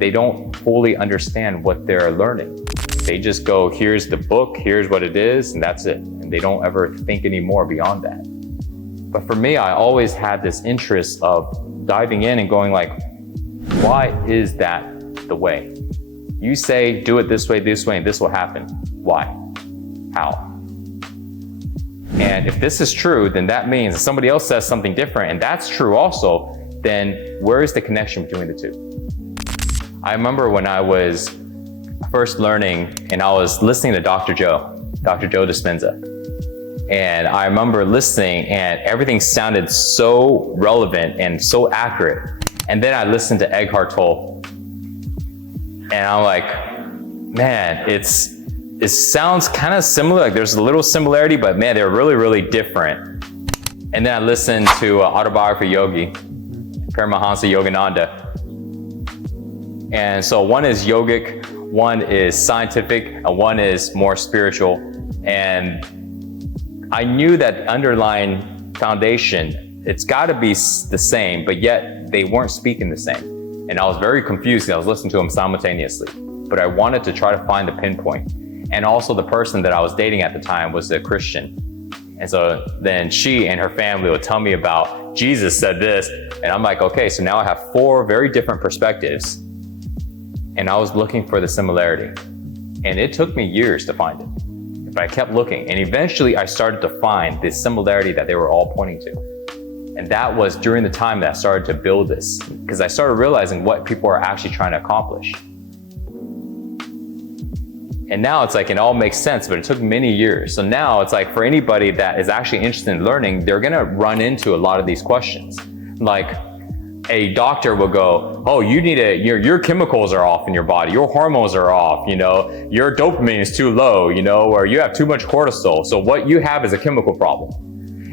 they don't fully understand what they're learning. They just go, here's the book, here's what it is, and that's it. And they don't ever think any more beyond that. But for me, I always had this interest of diving in and going like, why is that the way? You say, do it this way, and this will happen. Why? How? And if this is true, then that means if somebody else says something different, and that's true also, then where is the connection between the two? I remember when I was first learning and I was listening to Dr. Joe Dispenza. And I remember listening and everything sounded so relevant and so accurate. And then I listened to Eckhart Tolle. And I'm like, man, it sounds kind of similar, like there's a little similarity, but man, they're really, really different. And then I listened to Autobiography Yogi, Paramahansa Yogananda. And so one is yogic, one is scientific, and one is more spiritual. And I knew that underlying foundation, it's gotta be the same, but yet they weren't speaking the same. And I was very confused because I was listening to them simultaneously. But I wanted to try to find the pinpoint. And also the person that I was dating at the time was a Christian. And so then she and her family would tell me about Jesus said this. And I'm like, okay, so now I have 4 very different perspectives. And I was looking for the similarity. And it took me years to find it. But I kept looking. And eventually I started to find the similarity that they were all pointing to. And that was during the time that I started to build this. Because I started realizing what people are actually trying to accomplish. And now it's like, it all makes sense, but it took many years. So now it's like for anybody that is actually interested in learning, they're gonna run into a lot of these questions. Like a doctor will go, oh, you need your chemicals are off in your body, your hormones are off, your dopamine is too low, or you have too much cortisol. So what you have is a chemical problem.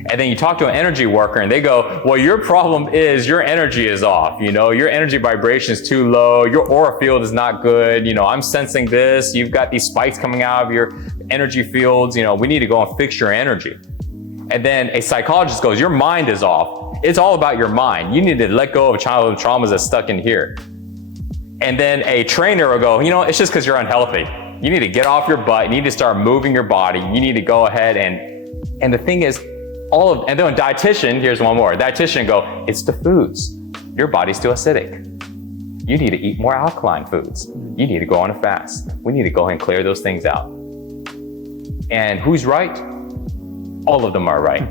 And then you talk to an energy worker and they go, well, your problem is your energy is off, your energy vibration is too low, your aura field is not good, I'm sensing this, you've got these spikes coming out of your energy fields, we need to go and fix your energy. And then a psychologist goes, your mind is off. It's all about your mind. You need to let go of childhood traumas that's stuck in here. And then a trainer will go, it's just because you're unhealthy. You need to get off your butt, you need to start moving your body, you need to go ahead and the thing is, and then a dietitian, here's one more, a dietitian go, it's the foods. Your body's too acidic. You need to eat more alkaline foods. You need to go on a fast. We need to go ahead and clear those things out. And who's right? All of them are right.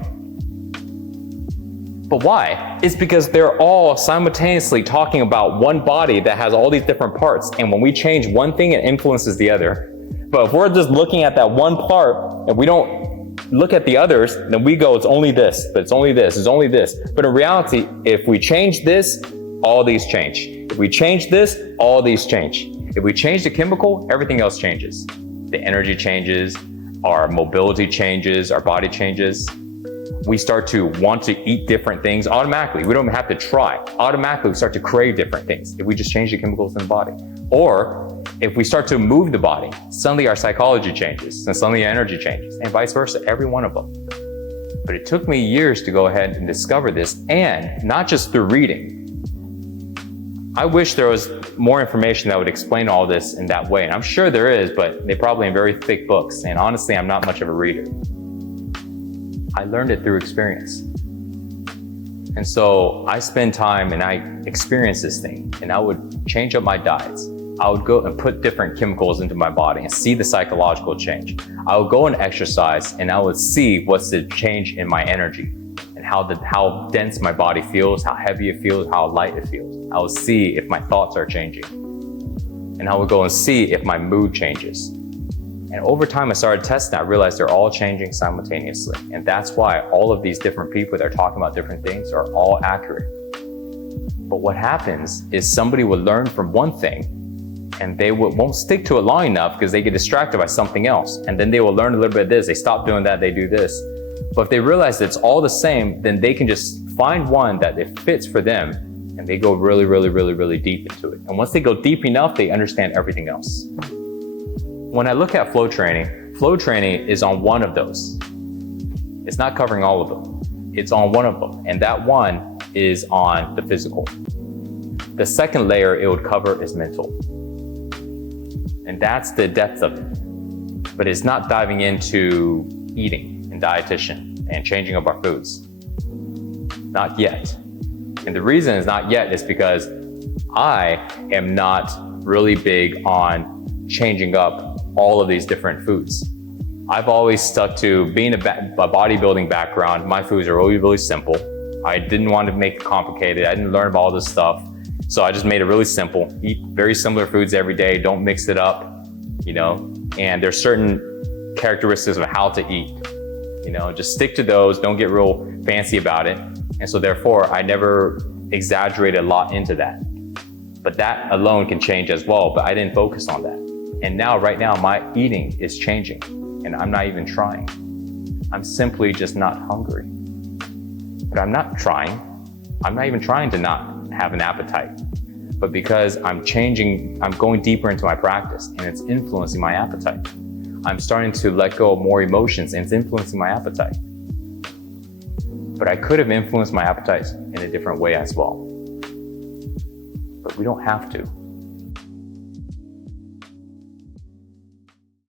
But why? It's because they're all simultaneously talking about one body that has all these different parts. And when we change one thing, it influences the other. But if we're just looking at that one part and we don't look at the others, then we go, it's only this, but it's only this, it's only this. But in reality, if we change this, all these change. If we change this, all these change. If we change the chemical, everything else changes. The energy changes, our mobility changes, our body changes. We start to want to eat different things automatically. We don't have to try. Automatically, we start to crave different things if we just change the chemicals in the body. Or if we start to move the body, suddenly our psychology changes and suddenly our energy changes and vice versa, every one of them. But it took me years to go ahead and discover this, and not just through reading. I wish there was more information that would explain all this in that way. And I'm sure there is, but they're probably in very thick books. And honestly, I'm not much of a reader. I learned it through experience. And so I spend time and I experience this thing, and I would change up my diets. I would go and put different chemicals into my body and see the psychological change. I would go and exercise and I would see what's the change in my energy and how dense my body feels, how heavy it feels, how light it feels. I would see if my thoughts are changing. And I would go and see if my mood changes. And over time I started testing, I realized they're all changing simultaneously. And that's why all of these different people that are talking about different things are all accurate. But what happens is somebody would learn from one thing and they won't stick to it long enough because they get distracted by something else. And then they will learn a little bit of this, they stop doing that, they do this. But if they realize that it's all the same, then they can just find one that it fits for them and they go really, really, really, really deep into it. And once they go deep enough, they understand everything else. When I look at flow training is on one of those. It's not covering all of them. It's on one of them. And that one is on the physical. The second layer it would cover is mental. And that's the depth of it. But it's not diving into eating and dietitian and changing up our foods. Not yet. And the reason it's not yet is because I am not really big on changing up all of these different foods. I've always stuck to being a bodybuilding background. My foods are really, really simple. I didn't want to make it complicated. I didn't learn about all this stuff. So I just made it really simple. Eat very similar foods every day. Don't mix it up, and there's certain characteristics of how to eat. Just stick to those. Don't get real fancy about it. And so therefore, I never exaggerated a lot into that. But that alone can change as well, but I didn't focus on that. And now, right now, my eating is changing and I'm not even trying. I'm simply just not hungry. But I'm not trying. I'm not even trying to not have an appetite. But because I'm changing, I'm going deeper into my practice and it's influencing my appetite. I'm starting to let go of more emotions and it's influencing my appetite. But I could have influenced my appetite in a different way as well. But we don't have to.